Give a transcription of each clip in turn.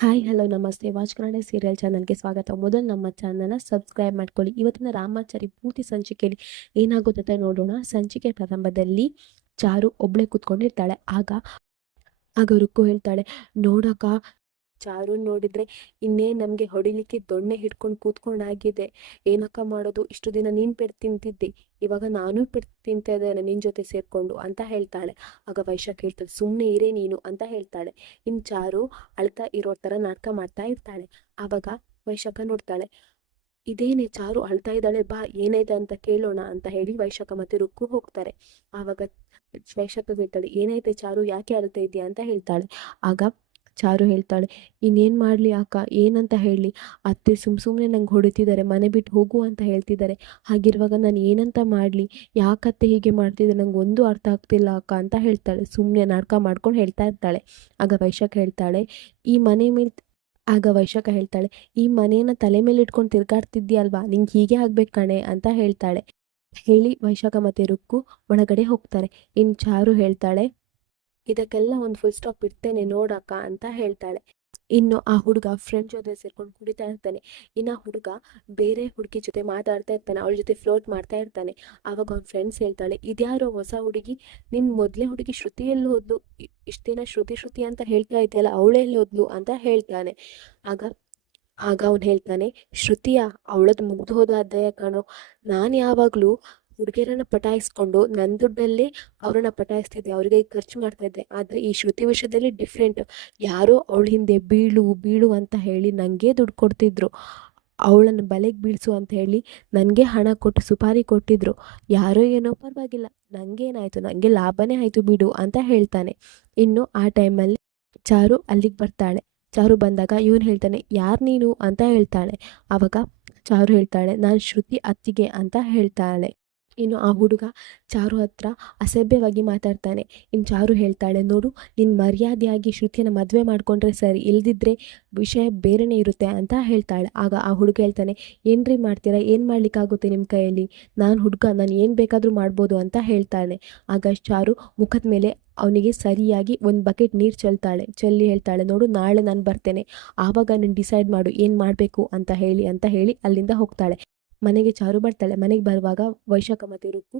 Hi hello ನಮಸ್ತೆ watch Kannada serial ಚಾನಲ್ಗೆ ಸ್ವಾಗತ. ಮೊದಲು ನಮ್ಮ ಚಾನಲ್ನ ಸಬ್ಸ್ಕ್ರೈಬ್ ಮಾಡ್ಕೊಳ್ಳಿ. ಇವತ್ತಿನ ರಾಮಾಚಾರಿ ಪೂರ್ತಿ ಸಂಚಿಕೆಯಲ್ಲಿ ಏನಾಗುತ್ತೆ ಅಂತ ನೋಡೋಣ. ಸಂಚಿಕೆ ಪ್ರಾರಂಭದಲ್ಲಿ ಚಾರು ಒಬ್ಳೆ ಕೂತ್ಕೊಂಡಿರ್ತಾಳೆ. ಆಗ ಆಗ ರುಕ್ಕು ಹೇಳ್ತಾಳೆ, ನೋಡಕ್ಕ ಚಾರು ನೋಡಿದ್ರೆ ಇನ್ನೇ ನಮಗೆ ಹೊಡಿಲಿಕ್ಕೆ ದೊಣ್ಣೆ ಹಿಡ್ಕೊಂಡು ಕೂತ್ಕೊಂಡಾಗಿದೆ. ಏನಕ್ಕ ಮಾಡೋದು, ಇಷ್ಟು ದಿನ ನೀನು ಪೆಟ್ಟು ತಿಂತಿದ್ದೆ, ಇವಾಗ ನಾನು ಪೆಟ್ಟು ತಿಂತಾ ಇದ್ದೇನೆ ನಿನ್ನ ಜೊತೆ ಸೇರಿಕೊಂಡು ಅಂತ ಹೇಳ್ತಾಳೆ. ಆಗ ವೈಶಾಖ್ ಹೇಳ್ತಾಳೆ, ಸುಮ್ಮನೆ ಇರೇ ನೀನು ಅಂತ ಹೇಳ್ತಾಳೆ. ಇನ್ನು ಚಾರು ಅಳ್ತಾ ಇರೋ ಥರ ನಾಟಕ ಮಾಡ್ತಾ ಇರ್ತಾಳೆ. ಆವಾಗ ವೈಶಾಖ ನೋಡ್ತಾಳೆ, ಇದೇನೆ ಚಾರು ಅಳ್ತಾ ಇದ್ದಾಳೆ, ಬಾ ಏನಾಯ್ತು ಅಂತ ಕೇಳೋಣ ಅಂತ ಹೇಳಿ ವೈಶಾಖ ಮತ್ತೆ ರುಕ್ಕು ಹೋಗ್ತಾರೆ. ಆವಾಗ ವೈಶಾಖ ಹೇಳ್ತಾಳೆ, ಏನಾಯ್ತೆ ಚಾರು, ಯಾಕೆ ಅಳ್ತಾ ಇದೆಯಾ ಅಂತ ಹೇಳ್ತಾಳೆ. ಆಗ ಚಾರು ಹೇಳ್ತಾಳೆ, ಇನ್ನೇನು ಮಾಡಲಿ ಅಕ್ಕ, ಏನಂತ ಹೇಳಿ, ಅತ್ತೆ ಸುಮ್ಮನೆ ನಂಗೆ ಹೊಡಿತಿದ್ದಾರೆ, ಮನೆ ಬಿಟ್ಟು ಹೋಗು ಅಂತ ಹೇಳ್ತಿದ್ದಾರೆ. ಹಾಗಿರುವಾಗ ನಾನು ಏನಂತ ಮಾಡಲಿ, ಯಾಕತ್ತೆ ಹೀಗೆ ಮಾಡ್ತಿದ್ದಾರೆ, ನಂಗೆ ಒಂದು ಅರ್ಥ ಆಗ್ತಿಲ್ಲ ಅಕ್ಕ ಅಂತ ಹೇಳ್ತಾಳೆ. ಸುಮ್ಮನೆ ನಾಟಕ ಮಾಡ್ಕೊಂಡು ಹೇಳ್ತಾ ಇರ್ತಾಳೆ. ಆಗ ವೈಶಾಖ ಹೇಳ್ತಾಳೆ, ಈ ಮನೆ ಮೇಲೆ ಆಗ ವೈಶಾಖ ಹೇಳ್ತಾಳೆ, ಈ ಮನೇನ ತಲೆ ಮೇಲೆ ಇಟ್ಕೊಂಡು ತಿರ್ಗಾಡ್ತಿದ್ಯಲ್ವಾ, ನಿಂಗೆ ಹೀಗೆ ಆಗ್ಬೇಕು ಕಣೆ ಅಂತ ಹೇಳ್ತಾಳೆ. ಹೇಳಿ ವೈಶಾಖ ಮತ್ತೆ ರುಕ್ಕು ಒಳಗಡೆ ಹೋಗ್ತಾರೆ. ಇನ್ನು ಚಾರು ಹೇಳ್ತಾಳೆ, ಇದಕ್ಕೆಲ್ಲ ಒಂದು ಫುಲ್ ಸ್ಟಾಪ್ ಇಡ್ತೇನೆ ನೋಡಕ್ಕ ಅಂತ ಹೇಳ್ತಾಳೆ. ಇನ್ನು ಆ ಹುಡುಗ ಫ್ರೆಂಡ್ ಜೊತೆ ಸೇರ್ಕೊಂಡು ಕುಡಿತಾ ಇರ್ತಾನೆ. ಇನ್ನು ಆ ಹುಡುಗ ಬೇರೆ ಹುಡುಗಿ ಜೊತೆ ಮಾತಾಡ್ತಾ ಇರ್ತಾನೆ, ಅವಳ ಜೊತೆ ಫ್ಲೋಟ್ ಮಾಡ್ತಾ ಇರ್ತಾನೆ. ಆವಾಗ ಅವ್ನ ಫ್ರೆಂಡ್ಸ್ ಹೇಳ್ತಾಳೆ, ಇದ್ಯಾರೋ ಹೊಸ ಹುಡುಗಿ, ನಿನ್ನ ಮೊದಲೇ ಹುಡುಗಿ ಶ್ರುತಿ ಎಲ್ಲಿ ಹೋದ್ಲು, ಇಷ್ಟು ದಿನ ಶ್ರುತಿ ಶ್ರುತಿ ಅಂತ ಹೇಳ್ತಾ ಇದೆಯಲ್ಲ, ಅವಳೇ ಎಲ್ಲಿ ಹೋದ್ಲು ಅಂತ ಹೇಳ್ತಾನೆ. ಆಗ ಆಗ ಅವ್ನು ಹೇಳ್ತಾನೆ, ಶ್ರುತಿಯ ಅವಳದ್ದು ಮುಗ್ದು ಹೋದ ಅಧ್ಯಾಯ ಕಾಣೋ, ನಾನು ಯಾವಾಗಲೂ ಹುಡುಗಿಯರನ್ನ ಪಟಾಯಿಸ್ಕೊಂಡು ನನ್ನ ದುಡ್ಡಲ್ಲೇ ಅವ್ರನ್ನ ಪಟಾಯಿಸ್ತಿದ್ದೆ, ಅವ್ರಿಗೆ ಖರ್ಚು ಮಾಡ್ತಾ ಇದ್ದೆ. ಆದರೆ ಈ ಶ್ರುತಿ ವಿಷಯದಲ್ಲಿ ಡಿಫ್ರೆಂಟ್, ಯಾರೋ ಅವಳ ಹಿಂದೆ ಬೀಳು ಬೀಳು ಅಂತ ಹೇಳಿ ನನಗೆ ದುಡ್ಡು ಕೊಡ್ತಿದ್ರು, ಅವಳನ್ನು ಬಲೆಗೆ ಬೀಳಿಸು ಅಂತ ಹೇಳಿ ನನಗೆ ಹಣ ಕೊಟ್ಟು ಸುಪಾರಿ ಕೊಟ್ಟಿದ್ರು. ಯಾರೋ ಏನೋ ಪರವಾಗಿಲ್ಲ, ನನಗೇನಾಯಿತು, ನನಗೆ ಲಾಭನೇ ಆಯಿತು ಬಿಡು ಅಂತ ಹೇಳ್ತಾನೆ. ಇನ್ನು ಆ ಟೈಮಲ್ಲಿ ಚಾರು ಅಲ್ಲಿಗೆ ಬರ್ತಾಳೆ. ಚಾರು ಬಂದಾಗ ಇವನು ಹೇಳ್ತಾನೆ, ಯಾರು ನೀನು ಅಂತ ಹೇಳ್ತಾಳೆ. ಆವಾಗ ಚಾರು ಹೇಳ್ತಾಳೆ, ನಾನು ಶ್ರುತಿ ಅತ್ತಿಗೆ ಅಂತ ಹೇಳ್ತಾಳೆ. ಇನ್ನು ಆ ಹುಡುಗ ಚಾರು ಹತ್ರ ಅಸಭ್ಯವಾಗಿ ಮಾತಾಡ್ತಾನೆ. ಇನ್ನು ಚಾರು ಹೇಳ್ತಾಳೆ, ನೋಡು, ನಿನ್ನ ಮರ್ಯಾದೆಯಾಗಿ ಶ್ರುತಿಯನ್ನು ಮದುವೆ ಮಾಡಿಕೊಂಡ್ರೆ ಸರಿ, ಇಲ್ದಿದ್ರೆ ವಿಷಯ ಬೇರೆನೇ ಇರುತ್ತೆ ಅಂತ ಹೇಳ್ತಾಳೆ. ಆಗ ಆ ಹುಡುಗ ಹೇಳ್ತಾನೆ, ಏನ್ರಿ ಮಾಡ್ತೀರಾ, ಏನು ಮಾಡ್ಲಿಕ್ಕಾಗುತ್ತೆ ನಿಮ್ಮ ಕೈಯಲ್ಲಿ, ನಾನು ಹುಡುಗ, ನಾನು ಏನು ಬೇಕಾದರೂ ಮಾಡ್ಬೋದು ಅಂತ ಹೇಳ್ತಾಳೆ. ಆಗ ಚಾರು ಮುಖದ ಮೇಲೆ ಅವನಿಗೆ ಸರಿಯಾಗಿ ಒಂದು ಬಕೆಟ್ ನೀರು ಚೆಲ್ಲಿ ಹೇಳ್ತಾಳೆ, ನೋಡು, ನಾಳೆ ನಾನು ಬರ್ತೇನೆ, ಆವಾಗ ನೀನು ಡಿಸೈಡ್ ಮಾಡು ಏನು ಮಾಡಬೇಕು ಅಂತ ಹೇಳಿ ಅಲ್ಲಿಂದ ಹೋಗ್ತಾಳೆ. ಮನೆಗೆ ಚಾರು ಬರ್ತಾಳೆ. ಮನೆಗೆ ಬರುವಾಗ ವೈಶಾಖ ಮತ್ತು ರುಕ್ಕು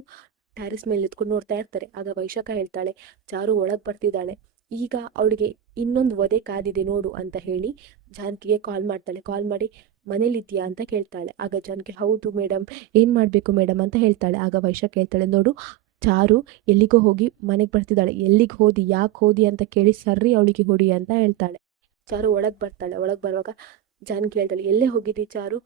ಟ್ಯಾರಿಸ್ ಮೇಲೆ ನಿಂತ್ಕೊಂಡು ನೋಡ್ತಾ ಇರ್ತಾರೆ. ಆಗ ವೈಶಾಖ ಹೇಳ್ತಾಳೆ, ಚಾರು ಒಳಗೆ ಬರ್ತಿದ್ದಾಳೆ, ಈಗ ಅವಳಿಗೆ ಇನ್ನೊಂದು ವಧೆ ಕಾದಿದೆ ನೋಡು ಅಂತ ಹೇಳಿ ಜಾನಕಿಗೆ ಕಾಲ್ ಮಾಡ್ತಾಳೆ. ಕಾಲ್ ಮಾಡಿ, ಮನೇಲಿದ್ಯಾ ಅಂತ ಕೇಳ್ತಾಳೆ. ಆಗ ಜಾನಕಿ, ಹೌದು ಮೇಡಮ್, ಏನು ಮಾಡಬೇಕು ಮೇಡಮ್ ಅಂತ ಹೇಳ್ತಾಳೆ. ಆಗ ವೈಶಾಖ ಹೇಳ್ತಾಳೆ, ನೋಡು, ಚಾರು ಎಲ್ಲಿಗೋ ಹೋಗಿ ಮನೆಗೆ ಬರ್ತಿದ್ದಾಳೆ, ಎಲ್ಲಿಗೆ ಹೋದಿ, ಯಾಕೆ ಹೋದಿ ಅಂತ ಕೇಳಿ ಸರ್ರಿ ಅವಳಿಗೆ ಹೊಡಿ ಅಂತ ಹೇಳ್ತಾಳೆ. ಚಾರು ಒಳಗೆ ಬರ್ತಾಳೆ. ಒಳಗೆ ಬರುವಾಗ ಜಾನಕಿ ಹೇಳ್ತಾಳೆ, ಎಲ್ಲೇ ಹೋಗಿದ್ದಿ ಚಾರು,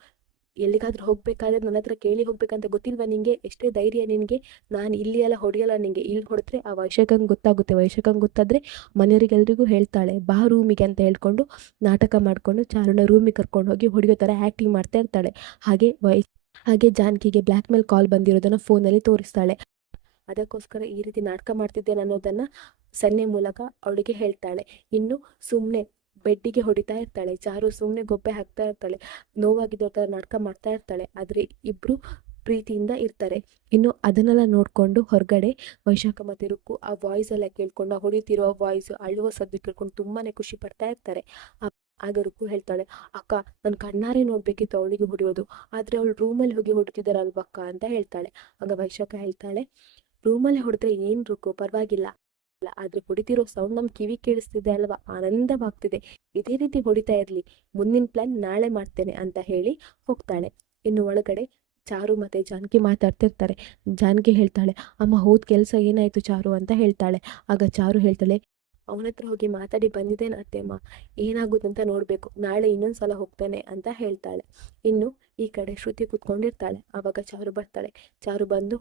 ಎಲ್ಲಿಗಾದ್ರೂ ಹೋಗ್ಬೇಕಾದ್ರೆ ನನ್ನ ಹತ್ರ ಕೇಳಿ ಹೋಗ್ಬೇಕಂತ ಗೊತ್ತಿಲ್ವಾ ನಿಂಗೆ, ಎಷ್ಟೇ ಧೈರ್ಯ ನಿನಗೆ, ನಾನು ಇಲ್ಲಿ ಎಲ್ಲ ಹೊಡೆಯಲ್ಲ ನಿಂಗೆ, ಇಲ್ಲಿ ಹೊಡೆದ್ರೆ ಆ ವೈಶಾಖಂಗೆ ಗೊತ್ತಾಗುತ್ತೆ, ವೈಶಾಖಂಗೆ ಗೊತ್ತಾದರೆ ಮನೆಯವರಿಗೆಲ್ರಿಗೂ ಹೇಳ್ತಾಳೆ, ಬಾ ರೂಮಿಗೆ ಅಂತ ಹೇಳ್ಕೊಂಡು ನಾಟಕ ಮಾಡಿಕೊಂಡು ಚಾರುನ ರೂಮಿಗೆ ಕರ್ಕೊಂಡು ಹೋಗಿ ಹೊಡೆಯೋ ಥರ ಆ್ಯಕ್ಟಿಂಗ್ ಮಾಡ್ತಾ ಇರ್ತಾಳೆ. ಹಾಗೆ ಜಾನಕಿಗೆ ಬ್ಲ್ಯಾಕ್ ಮೇಲ್ ಕಾಲ್ ಬಂದಿರೋದನ್ನು ಫೋನಲ್ಲಿ ತೋರಿಸ್ತಾಳೆ. ಅದಕ್ಕೋಸ್ಕರ ಈ ರೀತಿ ನಾಟಕ ಮಾಡ್ತಿದ್ದೇನೆ ಅನ್ನೋದನ್ನು ಸನ್ನೆ ಮೂಲಕ ಅವಳಿಗೆ ಹೇಳ್ತಾಳೆ. ಇನ್ನು ಸುಮ್ಮನೆ ಬೆಡ್ಡಿಗೆ ಹೊಡಿತಾ ಇರ್ತಾಳೆ. ಚಾರು ಸುಮ್ಮನೆ ಗೊಬ್ಬೆ ಹಾಕ್ತಾ ಇರ್ತಾಳೆ, ನೋವಾಗಿದ್ದೋ ಥರ ನಾಟಕ ಮಾಡ್ತಾ ಇರ್ತಾಳೆ. ಆದರೆ ಇಬ್ಬರು ಪ್ರೀತಿಯಿಂದ ಇರ್ತಾರೆ. ಇನ್ನು ಅದನ್ನೆಲ್ಲ ನೋಡಿಕೊಂಡು ಹೊರಗಡೆ ವೈಶಾಖ ಮತ್ತು ರುಕ್ಕು ಆ ವಾಯ್ಸ್ ಎಲ್ಲ ಕೇಳ್ಕೊಂಡು, ಆ ಹೊಡಿತಿರೋ ವಾಯ್ಸ್, ಅಳುವ ಸದ್ದು ಕೇಳ್ಕೊಂಡು ತುಂಬಾ ಖುಷಿ ಪಡ್ತಾ ಇರ್ತಾರೆ. ಆಗ ರುಕ್ಕು ಹೇಳ್ತಾಳೆ, ಅಕ್ಕ, ನಾನು ಕಣ್ಣಾರೆ ನೋಡಬೇಕಿತ್ತು ಅವಳಿಗೆ ಹೊಡೆಯೋದು, ಆದರೆ ಅವಳು ರೂಮಲ್ಲಿ ಹೋಗಿ ಹೊಡಿತಿದ್ದಾರಲ್ವಕ್ಕ ಅಂತ ಹೇಳ್ತಾಳೆ. ಆಗ ವೈಶಾಖ ಹೇಳ್ತಾಳೆ, ರೂಮಲ್ಲಿ ಹೊಡೆದ್ರೆ ಏನು ರುಕ್ಕು, ಪರವಾಗಿಲ್ಲ, ಆದ್ರೆ ಹೊಡಿತಿರೋ ಸೌಂಡ್ ನಮ್ ಕಿವಿ ಕೇಳಿಸ್ತಿದೆ ಅಲ್ವಾ, ಆನಂದವಾಗ್ತಿದೆ, ಇದೇ ರೀತಿ ಹೊಡಿತಾ ಇರ್ಲಿ, ಮುಂದಿನ ಪ್ಲಾನ್ ನಾಳೆ ಮಾಡ್ತೇನೆ ಅಂತ ಹೇಳಿ ಹೋಗ್ತಾಳೆ. ಇನ್ನು ಒಳಗಡೆ ಚಾರು ಮತ್ತೆ ಜಾನಕಿ ಮಾತಾಡ್ತಿರ್ತಾರೆ. ಜಾನಕಿ ಹೇಳ್ತಾಳೆ, ಅಮ್ಮ ಹೋದ ಕೆಲಸ ಏನಾಯ್ತು ಚಾರು ಅಂತ ಹೇಳ್ತಾಳೆ. ಆಗ ಚಾರು ಹೇಳ್ತಾಳೆ, ಅವನ ಹತ್ರ ಹೋಗಿ ಮಾತಾಡಿ ಬಂದಿದ್ದೇನೆ ಅತ್ತೆಮ್ಮ, ಏನಾಗುತ್ತಂತ ನೋಡ್ಬೇಕು, ನಾಳೆ ಇನ್ನೊಂದ್ಸಲ ಹೋಗ್ತೇನೆ ಅಂತ ಹೇಳ್ತಾಳೆ. ಇನ್ನು ಈ ಕಡೆ ಶ್ರುತಿ ಕೂತ್ಕೊಂಡಿರ್ತಾಳೆ. ಆವಾಗ ಚಾರು ಬರ್ತಾಳೆ. ಚಾರು ಬಂದು,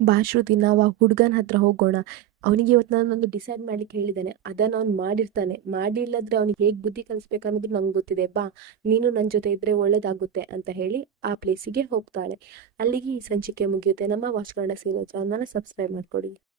ಬಾ ಶ್ರುತಿ, ನಾವು ಆ ಹುಡುಗನ ಹತ್ರ ಹೋಗೋಣ, ಅವನಿಗೆ ಇವತ್ತು ನಾನೊಂದು ಡಿಸೈಡ್ ಮಾಡ್ಲಿಕ್ಕೆ ಹೇಳಿದ್ದಾನೆ, ಅದನ್ನು ಅವ್ನು ಮಾಡಿರ್ತಾನೆ, ಮಾಡಿಲ್ಲದ್ರೆ ಅವ್ನಿಗೆ ಹೇಗೆ ಬುದ್ಧಿ ಕಲಿಸ್ಬೇಕು ಅನ್ನೋದು ನಂಗೆ ಗೊತ್ತಿದೆ, ಬಾ ನೀನು ನನ್ನ ಜೊತೆ ಇದ್ರೆ ಒಳ್ಳೇದಾಗುತ್ತೆ ಅಂತ ಹೇಳಿ ಆ ಪ್ಲೇಸಿಗೆ ಹೋಗ್ತಾಳೆ. ಅಲ್ಲಿಗೆ ಈ ಸಂಚಿಕೆ ಮುಗಿಯುತ್ತೆ. ನಮ್ಮ ವಾಚ್ ಕನ್ನಡ ಸೀರಿಯಲ್ ಚಾನಲ್ನ ಸಬ್ಸ್ಕ್ರೈಬ್ ಮಾಡ್ಕೊಡಿ.